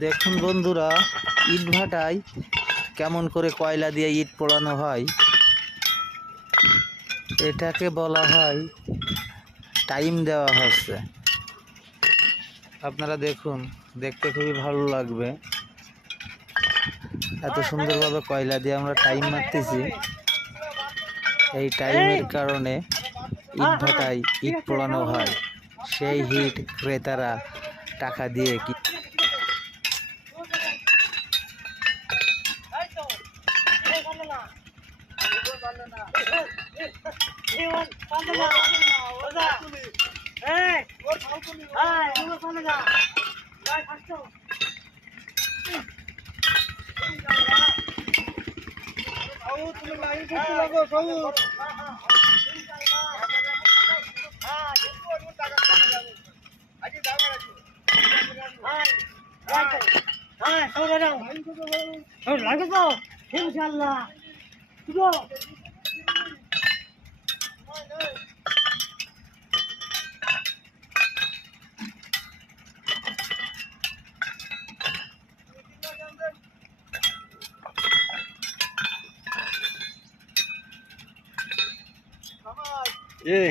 দেখুন বন্ধুরা, ইট ভাটায় কেমন করে কয়লা দিয়ে ইট পোড়ানো হয়, এটাকে বলা হয় টাইম দেওয়া হচ্ছে। আপনারা দেখুন, দেখতে খুবই ভালো লাগবে। এত সুন্দরভাবে কয়লা দিয়ে আমরা টাইম মারতেছি। এই টাইমের কারণে ইট ভাটায় ইট পোড়ানো হয়। সেই ইট ক্রেতারা টাকা দিয়ে কি লাগে তো ইনশাআল্লাহ। এই